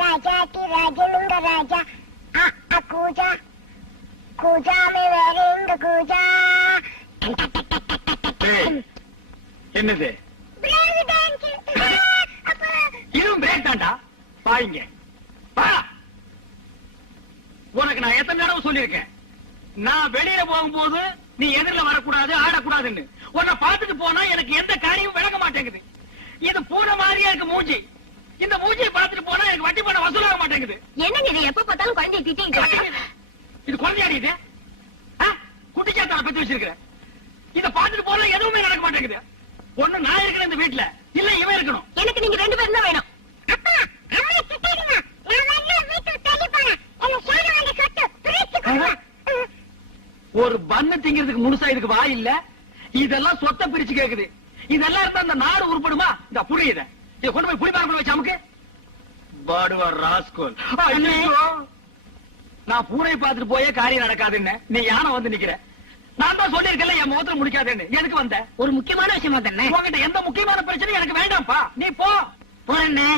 राजा की राजलुंग राजा कूजा कूजा में वेरिंग कूजा என்னது இதுவும் பிரேக் தாண்டா பாருங்க உனக்கு நான் எத்தனை தடவை சொல்லியிருக்கேன் நான் வெளியில போகும்போது நீ எதிரில் வரக்கூடாது ஆடக்கூடாதுன்னு உன்னை பார்த்துட்டு போனா எனக்கு எந்த காரியமும் விளங்க மாட்டேங்குது இது பூனை மாதிரியா இருக்கு மூஞ்சி இந்த மூஞ்சியை பார்த்துட்டு போனா எனக்கு வட்டி பணம் வசூலாக மாட்டேங்குது என்னங்க இது எப்ப பார்த்தாலும் குழந்தைய திட்டிங்க இது குழந்தையாடி இது குட்டிச்சாத்தான பத்தி வச்சிருக்கிற இத பார்த்துட்டு போனா எதுவுமே நடக்க மாட்டேங்குது ஒண்ணு நான் இருக்கிறேன் இந்த வீட்டுல இல்ல இவன் இருக்கணும் எனக்கு நீங்க 2 பேரும் தான் வேணும் ஒரு பண்ணு திங்கிறதுக்கு முழுசா இதுக்கு வாய் இல்ல இதெல்லாம் சொத்தை பிரிச்சு கேக்குது இதெல்லாம் இருந்தா அந்த நாடு உருப்படுமா இந்த புரியுத இதை கொண்டு போய் புளிப்பாங்க வச்சு அமுக்கு பாடுவார் ராஸ்கோல் நான் பூனை பார்த்துட்டு போயே காரியம் நடக்காதுன்னு நீ யானை வந்து நிக்கிற நான் தான் சொல்லிருக்கல என் முகத்துல முடிக்காதுன்னு எதுக்கு வந்த ஒரு முக்கியமான விஷயமா தானே உங்ககிட்ட எந்த முக்கியமான பிரச்சனையும் எனக்கு வேண்டாம்ப்பா நீ போ போறேன்னு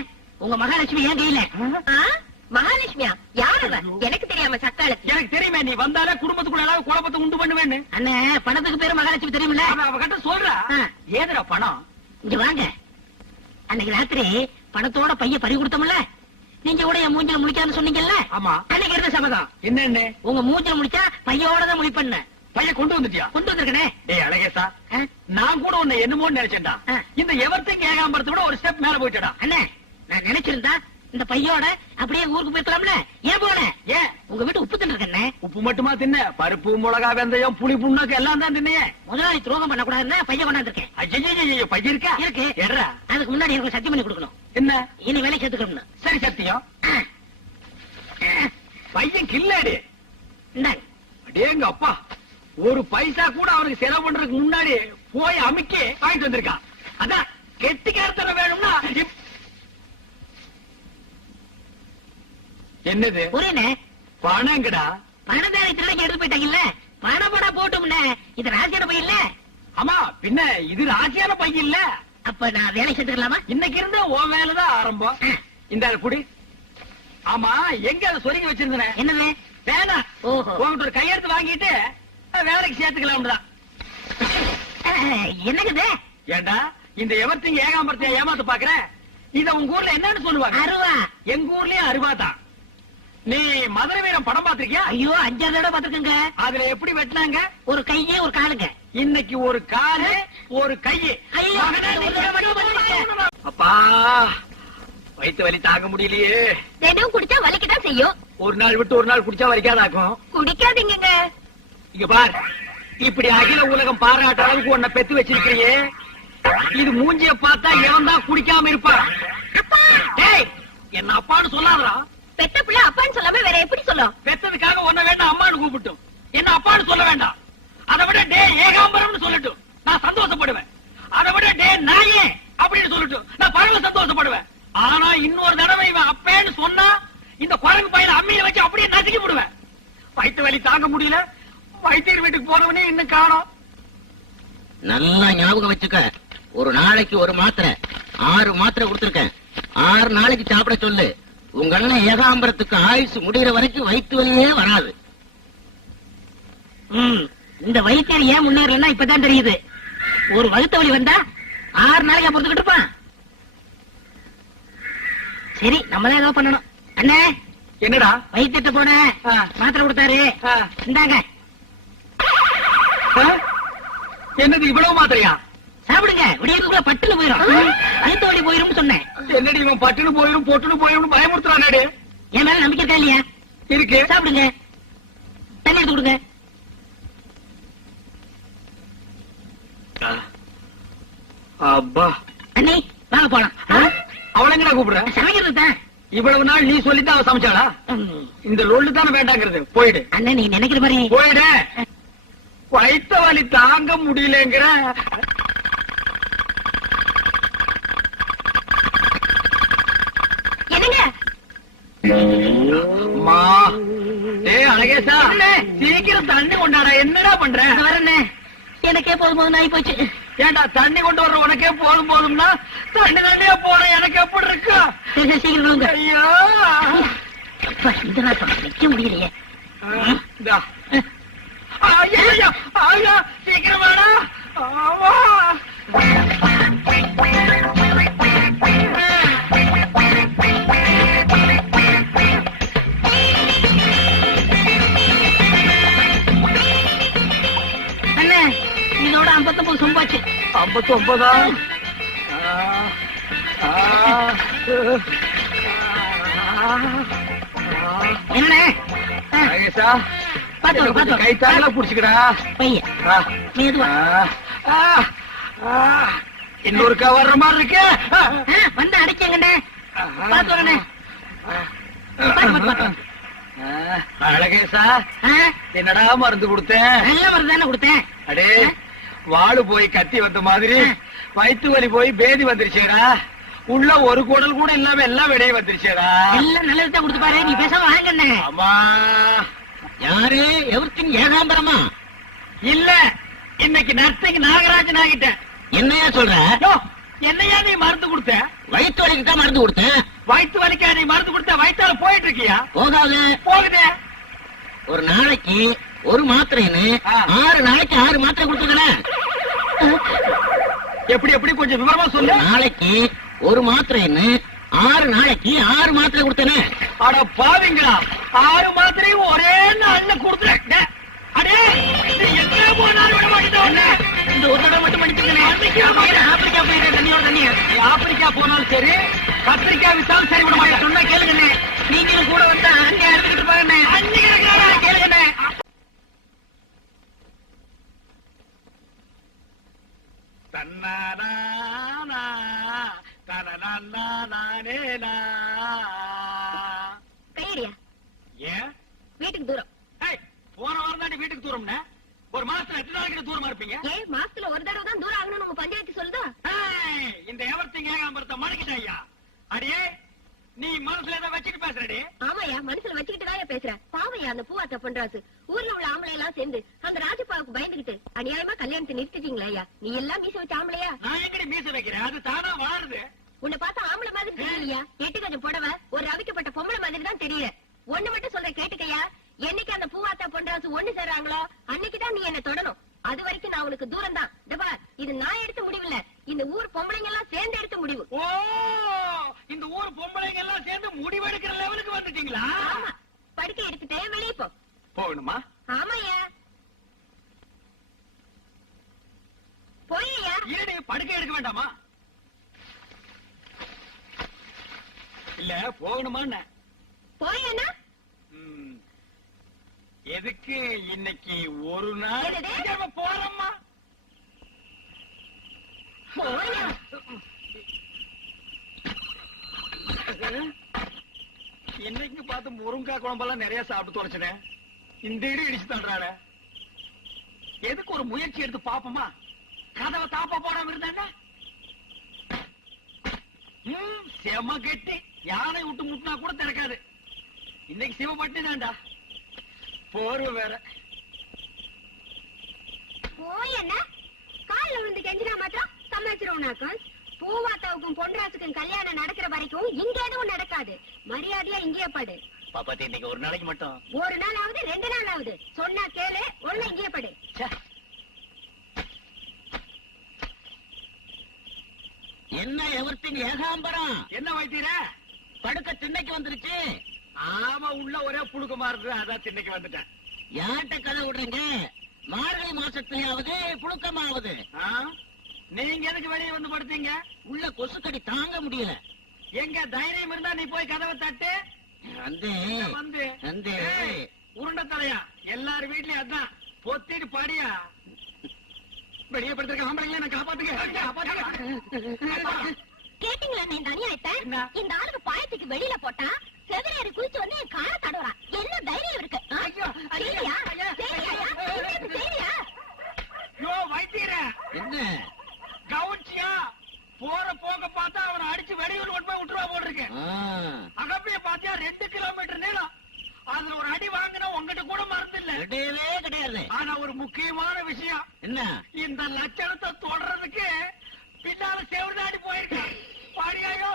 உங்க மகாலட்சுமி ஏன் கையில மகாலட்சுமியா யாரு எனக்கு தெரியாம சக்காலத்து எனக்கு தெரியுமே நீ வந்தாலே குடும்பத்துக்குள்ள ஏதாவது குழப்பத்தை உண்டு பண்ணுவேன்னு அண்ணே பணத்துக்கு பேரு மகாலட்சுமி தெரியுமில்ல அவகிட்ட சொல்றா ஏதுடா பணம் இங்க வாங்க அன்னைக்கு ராத்திரி பணத்தோட பைய பறி கொடுத்தோம்ல நீங்க கூட என் மூஞ்சில முடிக்காதுன்னு சொன்னீங்கல்ல ஆமா அன்னைக்கு இருந்த சபதம் என்ன உங்க மூஞ்சில முடிச்சா பையோட தான் முடிப்பண்ண பையன் கொண்டு வந்துட்டியா கொண்டு வந்திருக்கனே ஏய் அழகேசா நான் கூட உன்னை என்னமோன்னு நினைச்சேன்டா இந்த எவர்த்திங் ஏகாம்பரத்தை விட ஒரு ஸ்டெப் மேல போயிட்டடா அண்ணே நான் நினைச்சிருந்தா இந்த பையோட அப்படியே ஊருக்கு போயிருக்கலாம்ல ஏன் போன ஏன் உங்க வீட்டு உப்பு தின்னு உப்பு மட்டுமா தின்ன பருப்பு மிளகா வெந்தயம் புளி புண்ணாக்கு எல்லாம் தான் தின்னையே முதலாளி துரோகம் பண்ண கூடாதுன்னா பையன் கொண்டாந்துருக்கேன் ஐயோ பையன் இருக்கா இருக்கு எட்ரா அதுக்கு முன்னாடி எனக்கு சத்தியம் பண்ணி கொடுக்கணும் என்ன இனி வேலை சேர்த்துக்கணும் சரி சத்தியம் பையன் கில்லாடி இந்தாங்க அடேங்க அப்பா ஒரு பைசா கூட அவனுக்கு செலவு பண்றதுக்கு முன்னாடி போய் அமுக்கி வாங்கிட்டு வந்திருக்கான் அதான் கெட்டிக்காரத்தனை வேணும்னா என்னது புரியல பணங்கடா பணத்தாரி திருடங்க எடுத்து போயிட்டாங்கல்ல பணப்படா போட்டோம்ல இது ராசியான பையன் இல்ல ஆமா பின்ன இது ராசியான பையன் இல்ல அப்ப நான் வேலை சேர்த்துக்கலாமா இன்னைக்கு இருந்து உன் வேலைதான் ஆரம்பம் இந்த குடி ஆமா எங்க அதை சொருங்கி வச்சிருந்தேன் என்னது வேணா ஓஹோ உங்ககிட்ட ஒரு கையெழுத்து வாங்கிட்டு வேலைக்கு சேர்த்துக்கலாம் என்னது ஏண்டா இந்த எவர்த்திங் ஏகாம்பரத்தை ஏமாத்து பாக்குற இத உங்க ஊர்ல என்னன்னு சொல்லுவாங்க அருவா எங்க ஊர்லயும் அருவா தான் நீ மதுரை வீரம் படம் பாத்திருக்கியா ஐயோ 5 தடவை பாத்துக்கங்க அதுல எப்படி வெட்டினாங்க ஒரு கையே ஒரு காலுங்க இன்னைக்கு ஒரு காலு ஒரு கையே ஐயோ அப்பா வயிற்று வலி தாங்க முடியலையே தினம் குடிச்சா வலிக்கதான் செய்யும் ஒரு நாள் விட்டு ஒரு நாள் குடிச்சா வலிக்காதாக்கும் குடிக்காதீங்க இங்க பார் இப்படி அகில உலகம் பாராட்ட அளவுக்கு உன்னை பெத்து வச்சிருக்கிறியே இது மூஞ்சிய பார்த்தா எவன் தான் குடிக்காம இருப்பான் என்ன அப்பான்னு சொல்லாதடா பெத்த பிள்ளை அப்பான்னு சொல்லாம வேற எப்படி சொல்லும் பெத்ததுக்காக உன்ன வேண்டாம் அம்மான்னு கூப்பிட்டும் என்ன அப்பான்னு சொல்ல வேண்டாம் அதை விட டே ஏகாம்பரம்னு சொல்லட்டும் நான் சந்தோஷப்படுவேன் அதை விட டே நாயே அப்படின்னு சொல்லட்டும் நான் பரவ சந்தோஷப்படுவேன் ஆனா இன்னொரு தடவை இவன் அப்பேன்னு சொன்னா இந்த குரங்கு பையனை அம்மியில வச்சு அப்படியே நசுக்கி விடுவேன் வயிற்று வலி தாங்க முடியல வைத்தியர் வீட்டுக்கு போனவனே இன்னும் காணோம் நல்லா ஞாபகம் வச்சுக்க ஒரு நாளைக்கு ஒரு மாத்திரை 6 மாத்திரை கொடுத்திருக்கேன் 6 நாளைக்கு சாப்பிட சொல்லு உங்க அண்ணன் ஏகாம்பரத்துக்கு ஆயுசு முடிகிற வரைக்கும் வயிற்று வலியே வராது இந்த வைத்தியர் ஏன் முன்னேறலன்னா இப்பதான் தெரியுது ஒரு வகுத்த வலி வந்தா 6 நாளைக்கு பொறுத்துக்கிட்டு இருப்பான் சரி நம்மதான் ஏதோ பண்ணணும் அண்ணே என்னடா வைத்தியத்தை போன மாத்திரை கொடுத்தாரு இந்தாங்க என்னது இவ்வளவு மாத்திரையா சாப்பிடுங்க விடியதுக்குள்ள பட்டுன்னு போயிடும் வயிற்று வலி போயிரும் சொன்னேன் என்னடி இவன் பட்டுன்னு போயிரும் பொட்டுன்னு போயிரும் பயமுறுத்துறானே என் மேல நம்பிக்கை இருக்கா இல்லையா இருக்கு சாப்பிடுங்க தண்ணி எடுத்து கொடுங்க அப்பா அண்ணி வாங்க போலாம் அவளை எங்கடா கூப்பிடுற சமைக்கிறது தான் இவ்வளவு நாள் நீ சொல்லித்தான் அவ சமைச்சாளா இந்த லொல்லு தானே வேண்டாங்கிறது போயிடு அண்ணன் நீ நினைக்கிற மாதிரி போயிடு வயிற்று வலி தாங்க முடியலங்கிற என்னங்க அழகேசா சீக்கிரம் தண்ணி கொண்டாடா என்னடா பண்ற வரண்ணே எனக்கே போதும் ஆகி போச்சு ஏண்டா தண்ணி கொண்டு வர்ற உனக்கே போதும்னா தண்ணியா போற எனக்கு எப்படி இருக்கு சீக்கிரம் ஐயோ அப்பா, இந்த நாட்டம் நிக்க முடியலையே. இந்தா. ஐயா, ஐயா, சீக்கிரம் வாடா. ஆமா. அண்ணே, இதோட 59 சொம்பாச்சு. 59 என்னண்ணே? கை தாங்களா புடிச்சுக்கடா. பையன் மெதுவா. இன்னொருக்கா வர்ற மாதிரி இருக்கு. வந்து அடைக்கங்கண்ணே. பாத்து வரண்ணே. அழகேசா, என்னடா மருந்து கொடுத்தேன்? நல்ல மருந்து தானே கொடுத்தேன். அடே, வாழு போய் கத்தி வந்த மாதிரி வயிற்று வலி போய் பேதி வந்துருச்சேடா. உள்ள ஒரு குடல் கூட இல்லாம எல்லாம் வெளியே வந்துருச்சேடா. எல்லாம் நல்லதுதான் கொடுத்து பாரு. நீ பேசாம வாங்கண்ணே. ஆமா. யாரு எவர்த்தின் ஏகாம்பரமா? இல்ல, இன்னைக்கு நர்த்தங்க நாகராஜன் ஆகிட்டேன். என்னையா சொல்ற? என்னையா நீ மருந்து கொடுத்த? வயிற்று வலிக்கு தான் மருந்து கொடுத்தேன். வயிற்று வலிக்கா நீ மருந்து கொடுத்த? வயிற்றால போயிட்டு இருக்கியா? போகாது. போகுதே. ஒரு நாளைக்கு ஒரு மாத்திரைன்னு 6 நாளைக்கு 6 மாத்திரை கொடுத்துக்கிறேன். எப்படி எப்படி கொஞ்சம் விவரமா சொல்லு. நாளைக்கு ஒரு மாத்திரைன்னு 6 நாளைக்கு 6 மாத்திரை கொடுத்தேனே. அட பாவிங்களா, 6 மாத்திரையும் ஒரே நாள்ல கொடுத்துறேன். அடே, நீ எங்க போனாலும் விட மாட்டேன். இந்த ஒரு தடவை மட்டும் பண்ணிட்டு ஆப்பிரிக்கா போயிட்டு தண்ணியோட தண்ணியா. ஆப்பிரிக்கா போனாலும் சரி, கத்திரிக்காய் வித்தாலும் சரி விட மாட்டேன். சொன்னா கேளுங்கண்ணே. நீங்களும் கூட வந்தா அங்கே அறுத்துக்கிட்டு பாருண்ணே. கேளுங்கண்ணே. தன்னானா தனநானேனா. கையடியா. ஏன் வீட்டுக்கு தூரம். போன வாரம் தாண்டி வீட்டுக்கு தூரம்னா ஒரு மாசத்துல எத்தனை நாளைக்கு தூரமா இருப்பீங்க? ஏன் மாசத்துல ஒரு தடவை தான் தூரம் ஆகணும்னு உங்க பஞ்சாயத்து சொல்லுதா? இந்த எவர்த்திங்க ஏகாம்பரத்தை மடக்கிட்டாயா? அடியே, நீ மனசுல ஏதோ வச்சுட்டு பேசுறடி. ஆமாயா, மனசுல வச்சுக்கிட்டு தான் பேசுறேன். பாவையா அந்த பூவாத்த பண்றாசு. ஊர்ல உள்ள ஆம்பளை எல்லாம் சேர்ந்து அந்த ராஜப்பாவுக்கு பயந்துகிட்டு அநியாயமா கல்யாணத்தை நிறுத்திட்டீங்களா ஐயா? நீ எல்லாம் மீச வச்ச ஆம்பளையா? நான் எங்கடி மீச வைக்கிறேன்? அது தானா வாழுது. உன்னை பார்த்தா ஆம்பளை மாதிரி தெரியலையா? 8 கஜம் புடவை ஒரு ரவிக்கப்பட்ட பொம்பளை மாதிரி தான் தெரியல. ஒண்ணு மட்டும் சொல்ற கேட்டுக்கையா, என்னைக்கு அந்த பூவாத்தா பொன்ராசு ஒண்ணு சேர்றாங்களோ அன்னைக்குதான் நீ என்ன தொடணும். அது வரைக்கும் நான் உனக்கு தூரம் தான். இது நான் எடுத்த முடிவு இல்ல, இந்த ஊர் பொம்பளைங்க எல்லாம் சேர்ந்து எடுத்த முடிவு. ஓ, இந்த ஊர் பொம்பளைங்க எல்லாம் சேர்ந்து முடிவெடுக்கிற லெவலுக்கு வந்துட்டீங்களா? ஆமா, படுக்கை எடுத்துட்டே வெளியே போ. போகணுமா? ஆமாயா, போய்யா. ஏடி, படுக்கை எடுக்க வேண்டாமா? இல்ல, போகணுமா? போயேனா? எதுக்கு இன்னைக்கு ஒரு நாள் போறோம்மா? இன்னைக்கு பார்த்து முருங்காய் குழம்பெல்லாம் நிறைய சாப்பிட்டு தொலைச்சினேன். இந்த இடி இடிச்சு தள்ளுறாள. எதுக்கு ஒரு முயற்சி எடுத்து பாப்போமா? கதவை தாப்பா போடாம இருந்தாங்க. செம கெட்டி, யானை விட்டு முட்டினா கூட திறக்காது. இன்னைக்கு சிவப்பட்டி தான்டா. போர்வை வேற. போயேனா? கால்ல விழுந்து கெஞ்சினா மாத்திரம் சமாளிச்சிருவோம்னாக்கும். பூவாத்தாவுக்கும் பொன்ராசுக்கும் கல்யாணம் நடக்கிற வரைக்கும் இங்க எதுவும் நடக்காது. மரியாதையா இங்கே படு. பாப்பாத்தி, இன்னைக்கு ஒரு நாளைக்கு மட்டும். ஒரு நாள் ஆகுது, 2 நாள் ஆகுது. சொன்னா கேளு, ஒண்ணு இங்கே படு. என்ன எவர்த்தின் ஏகாம்பரம்? என்ன வைத்தீர? படுக்க திண்ணைக்கு வந்துருச்சு. ஆமா, உள்ள ஒரே புழுக்கமா இருக்கு, அதான் திண்ணைக்கு வந்துட்டேன். யார்கிட்ட கதை விடுறீங்க? மார்கழி மாசத்துலயாவது புழுக்கமாவது. நீங்க எதுக்கு வெளியே வந்து படுத்தீங்க? உள்ள கொசுக்கடி தாங்க முடியல. எங்க தைரியம் இருந்தா நீ போய் கதவை தட்டு. வந்து உருண்ட தலையா, எல்லாரும் வீட்லயும் அதான். பொத்திட்டு பாடியா. வெளியே படுத்திருக்க கேட்டீங்களா? நீ தனியாயிட்ட. இந்த ஆளுக்கு பாயத்துக்கு வெளியில போட்டா செவிலியர் குளிச்சு வந்து என் காலை தடுறான். என்ன தைரியம் இருக்கு? என்ன கவுச்சியா? போற போக பார்த்தா அவனை அடிச்சு வெளியூர் கொண்டு போய் விட்டுருவா போல் இருக்கு. அகப்பிய பாத்தியா 2 கிலோமீட்டர் நீளம். அதுல ஒரு அடி வாங்கினா உங்ககிட்ட கூட மறந்து இல்ல. கிடையவே கிடையாது. ஆனா ஒரு முக்கியமான விஷயம் என்ன? இந்த லட்சணத்தை தொடறதுக்கு பின்னால செவர்தாடி போயிருக்க. பாடியாயோ